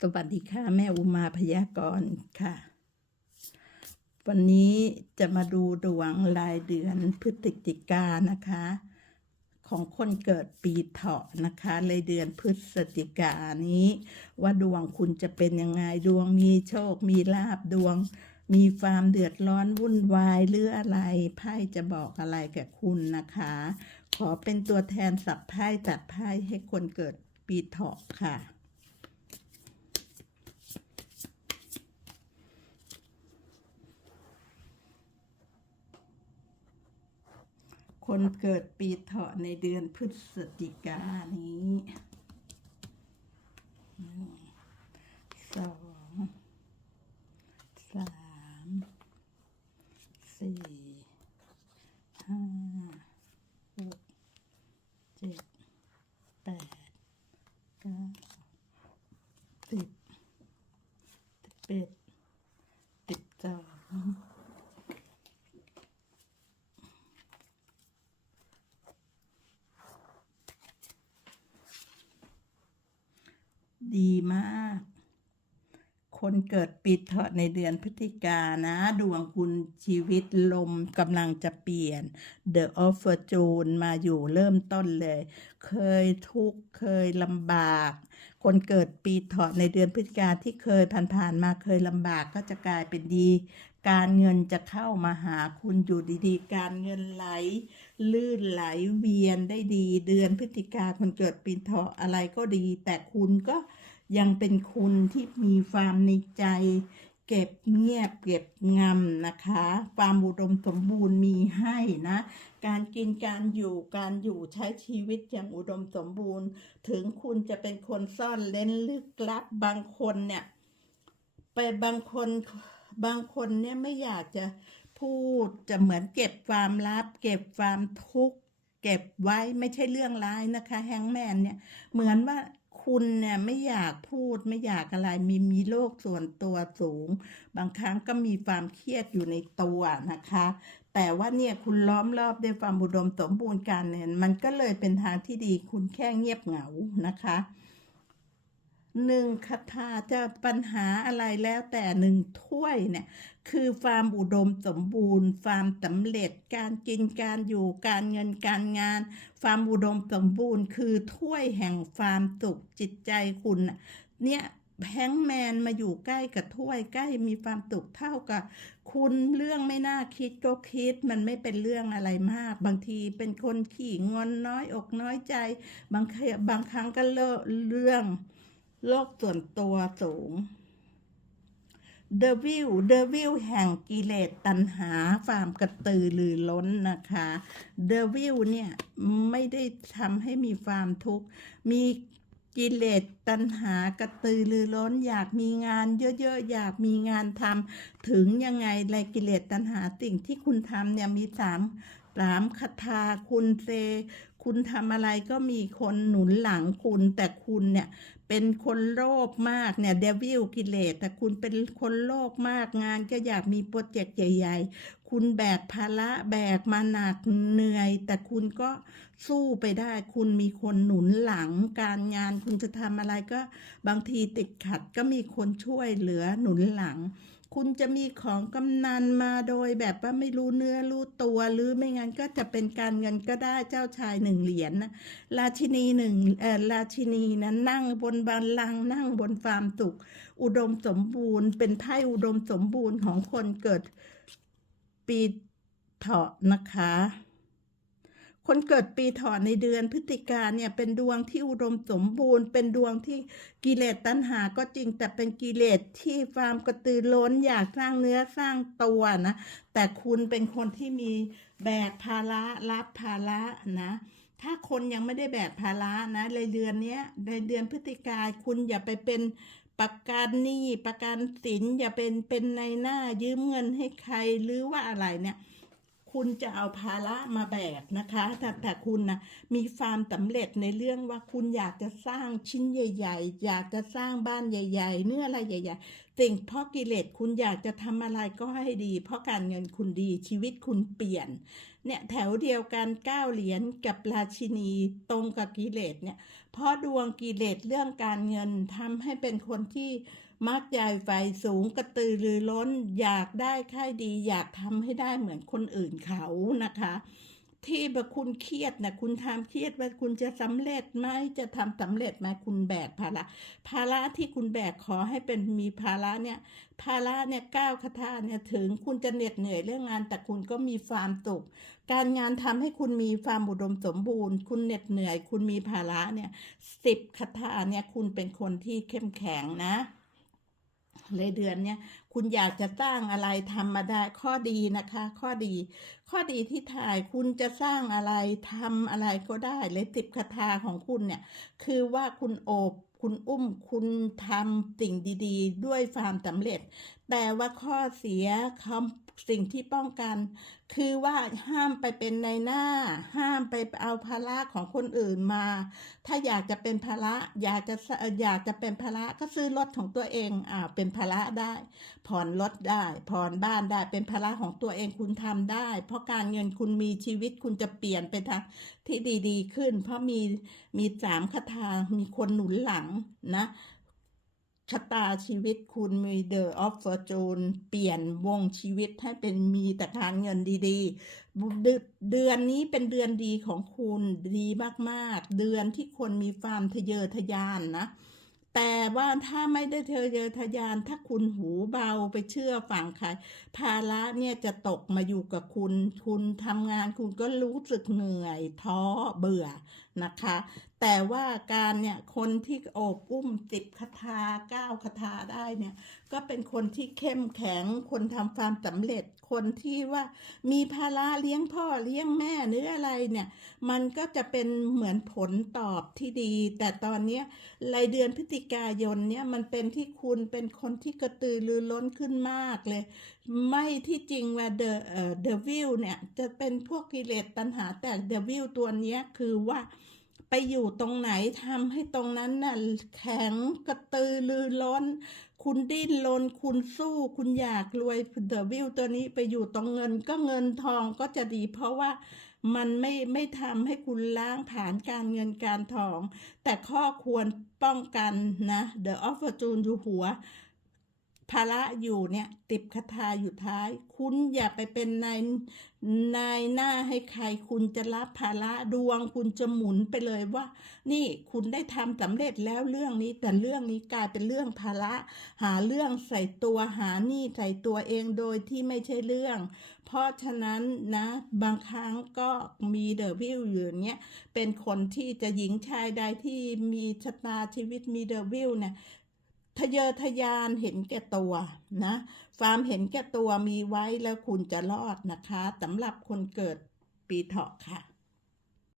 สวัสดีค่ะ แม่อุมาพยากรณ์ค่ะ วันนี้จะมาดูดวงรายเดือนพฤศจิกานะคะ ของคนเกิดปีเถาะนะคะรายเดือนพฤศจิกานี้ ว่าดวงคุณจะเป็นยังไงดวงมีโชค มีลาบดวง มีความเดือดร้อนวุ่นวายหรืออะไรไพ่จะบอกอะไรแก่คุณนะคะ ขอเป็นตัวแทนสับไพ่จัดไพ่ให้คนเกิดปีเถาะค่ะ คนเกิดปีเถาะในเดือนพฤศจิกายนี้หนึ่งสองสามสี่ห้าหกเจ็ดแปดเก้าสิบสิบเอ็ดสิบสอง ดีมาก คนเกิดปีเถาะในเดือนพฤศจิกานะ ดวงคุณชีวิตลมกำลังจะเปลี่ยน The of Fortune มาอยู่เริ่มต้นเลย เคยทุกข์เคยลำบาก คนเกิดปีเถาะในเดือนพฤศจิกาที่เคยผ่านๆมาเคยลำบากก็จะกลายเป็นดี การเงินจะเข้ามาหาคุณอยู่ดีๆ การเงินไหล ลื่นไหลเวียนได้ดี เดือนพฤศจิกาคนเกิดปีเถาะอะไรก็ดี แต่คุณก็ ยังเป็นคุณที่มีความในใจ เก็บเงียบเก็บงำนะคะ ความอุดมสมบูรณ์มีให้นะ การกินการอยู่การอยู่ใช้ชีวิตอย่างอุดมสมบูรณ์ ถึงคุณจะเป็นคนซ่อนเล้นลึกลับบางคนเนี่ยไปบางคนบางคนเนี่ยไม่อยากจะพูดจะเหมือนเก็บความลับ เก็บความทุกข์เก็บไว้ไม่ใช่เรื่องร้ายนะคะ แฮงแมนเนี่ยเหมือนว่า คุณเนี่ยไม่อยากพูดไม่อยากอะไรมีมีโรคส่วนตัวสูง บางครั้งก็มีความเครียดอยู่ในตัวนะคะ แต่ว่าเนี่ยคุณล้อมรอบด้วยความบุดมสมบูรณ์การเนี่ยมันก็เลยเป็นทางที่ดีคุณแค่เงียบเหงานะคะ หนึ่งคาถาจะปัญหาอะไรแล้วแต่หนึ่งถ้วยเนี่ยคือความอุดมสมบูรณ์ความสำเร็จการกินการอยู่การเงินการงาน ความอุดมสมบูรณ์คือถ้วยแห่งความสุขจิตใจคุณเนี่ยแฮงแมนมาอยู่ใกล้กับถ้วยใกล้มีความสุขเท่ากับ คุณเรื่องไม่น่าคิดก็คิดมันไม่เป็นเรื่องอะไรมาก บางทีเป็นคนขี้งอนน้อยอกน้อยใจ บางครั้งบางครั้งก็เลอะเรื่อง โลกส่วนตัวสูงเดวิลเดวิลแห่งกิเลสตัณหาความกระตือรือร้นนะคะเดวิลเนี่ยไม่ได้ทำให้มีความทุกข์มีกิเลสตัณหากระตือรือร้น อยากมีงานเยอะๆอยากมีงานทำถึงยังไงในกิเลสตัณหาสิ่งที่คุณทำเนี่ยมีสามสามคาถาคุณเซ คุณทำอะไรก็มีคนหนุนหลังคุณ แต่คุณเนี่ยเป็นคนโลภมากเนี่ยเดวิลกิเลสแต่คุณเป็นคนโลภมากงานก็อยากมีโปรเจกต์ใหญ่ ๆ คุณแบกภาระแบกมาหนักเหนื่อย แต่คุณก็สู้ไปได้ คุณมีคนหนุนหลังการงานคุณจะทำอะไรก็บางทีติดขัดก็มีคนช่วยเหลือหนุนหลัง คุณจะมีของกำนันมาโดยแบบว่าไม่รู้เนื้อรู้ตัวหรือไม่งั้นก็จะเป็นการเงินก็ได้เจ้าชายหนึ่งเหรียญนะราชินีหนึ่งเออราชินีนะนั่งบนบัลลังนั่งบนฟาร์มสุขอุดมสมบูรณ์ เป็นไพ่อุดมสมบูรณ์ของคนเกิดปีเถาะนะคะ คนเกิดปีถาะในเดือนพฤศจิกาเนี่ยเป็นดวงที่อุดมสมบูรณ์ เป็นดวงที่กิเลสตัณหาก็จริงแต่เป็นกิเลสที่ความกระตือร้นอยากสร้างเนื้อสร้างตัวนะแต่คุณเป็นคนที่มีแบกภาระรับภาระนะถ้าคนยังไม่ได้แบกภาระนะในเดือนเนี้ยในเดือนพฤศจิกายนคุณอย่าไปเป็นประกันหนี้ประกันสินอย่าเป็นเป็นในหน้ายืมเงินให้ใครหรือว่าอะไรเนี่ย คุณจะเอาภาระมาแบกนะคะแต่แต่คุณนะมีความสำเร็จในเรื่องว่าคุณอยากจะสร้างชิ้นใหญ่ ๆ อยากจะสร้างบ้านใหญ่ ๆ เนื้ออะไรใหญ่ ๆ สิ่งเพราะกิเลสคุณอยากจะทำอะไรก็ให้ดี เพราะการเงินคุณดีชีวิตคุณเปลี่ยนเนี่ยแถวเดียวกันเก้าเหรียญกับราชินีตรงกับกิเลสเนี่ยเพราะดวงกิเลสเรื่องการเงินทำให้เป็นคนที่ มักใหญ่ไฟสูงกระตือรือร้น อยากได้ค่ายดี อยากทำให้ได้เหมือนคนอื่นเขานะคะ ที่บคุณเครียดนะคุณทำเครียดว่าคุณจะสำเร็จไหมจะทำสำเร็จไหมคุณแบกภาระภาระที่คุณแบกขอให้เป็นมีภาระเนี่ย ภาระเนี่ยก้าวคาถาเนี่ยถึงคุณจะเหน็ดเหนื่อยเรื่องงาน แต่คุณก็มีความสุขการงานทำให้คุณมีความอุดมสมบูรณ์ คุณเหน็ดเหนื่อย คุณมีภาระเนี่ยสิบคาถาเนี่ยคุณเป็นคนที่เข้มแข็งนะ เลยเดือนเนี้ยคุณอยากจะสร้างอะไรทำมาได้ข้อดีนะคะ ข้อดี ข้อดีที่ถ่ายคุณจะสร้างอะไรทำอะไรก็ได้เลยติบคาถาของคุณเนี่ย คือว่าคุณโอบคุณอุ้มคุณทำสิ่งดี ๆ ด้วยความสำเร็จ แต่ว่าข้อเสียคำ สิ่งที่ป้องกัน คือว่าห้ามไปเป็นในหน้า ห้ามไปเอาภาระของคนอื่นมา ถ้าอยากจะเป็นภาระอยากจะอยากจะเป็นภาระก็ซื้อรถของตัวเองอ่าเป็นภาระได้ ผ่อนรถได้ผ่อนบ้านได้เป็นภาระของตัวเองคุณทำได้ เพราะการเงินคุณมีชีวิตคุณจะเปลี่ยนไปทางที่ดีๆ ขึ้น เพราะมีมีสามคาถามีคนหนุนหลังนะ ชะตาชีวิตคุณมี The of Fortune เปลี่ยนวงชีวิตให้เป็นมีแต่การเงินดีๆเดืเดือนนี้เป็นเดือนดีของคุณดีมากๆ เดือนที่คนมีความทะเยอทะยานนะ แต่ว่าถ้าไม่ได้เธอเยอทะยาน ถ้าคุณหูเบาไปเชื่อฝั่งใครภาระเนี่ยจะตกมาอยู่กับคุณ คุณทำงานคุณก็รู้สึกเหนื่อยท้อเบื่อ นะคะ แต่ว่าการเนี่ยคนที่โอบอุ้มสิบคาถาเก้าคาถาได้เนี่ยก็เป็นคนที่เข้มแข็ง คนทำความสำเร็จคนที่ว่ามีภาระเลี้ยงพ่อเลี้ยงแม่หรืออะไรเนี่ย มันก็จะเป็นเหมือนผลตอบที่ดี แต่ตอนนี้รายเดือนพฤศจิกายนเนี่ยมันเป็นที่คุณเป็นคนที่กระตือรือร้นขึ้นมากเลย ไม่ที่จริงว่าเดอะเอ่อเดวิลเนี่ยจะเป็นพวกกิเลสตัณหาแต่เดวิลตัวเนี้ยคือว่าไปอยู่ตรงไหนทำให้ตรงนั้นน่ะแข็งกระตือรือร้นคุณดิ้นรนคุณสู้ คุณอยากรวยเดวิลตัวนี้ไปอยู่ตรงเงินก็เงินทองก็จะดี เพราะว่ามันไม่ไม่ทำให้คุณล้างผ่านการเงินการทอง แต่ข้อควรป้องกันนะ The of Fortune อยู่หัว ภาระอยู่เนี่ยติบคาถาอยู่ท้าย คุณอย่าไปเป็นนายนายหน้าให้ใคร คุณจะรับภาระดวง คุณจะหมุนไปเลยว่า นี่คุณได้ทำสำเร็จแล้วเรื่องนี้ แต่เรื่องนี้กลายเป็นเรื่องภาระ หาเรื่องใส่ตัวหาหนี้ใส่ตัวเองโดยที่ไม่ใช่เรื่อง เพราะฉะนั้นนะบางครั้งก็มีเดอะวิวอยู่เงี้ยเป็นคนที่จะหญิงชายใดที่มีชะตาชีวิตมีเดอะวิวเนี่ย ทะเยอทะยานเห็นแก่ตัวนะความเห็นแก่ตัวมีไว้แล้วคุณจะรอดนะคะสำหรับคนเกิดปีเถาะค่ะ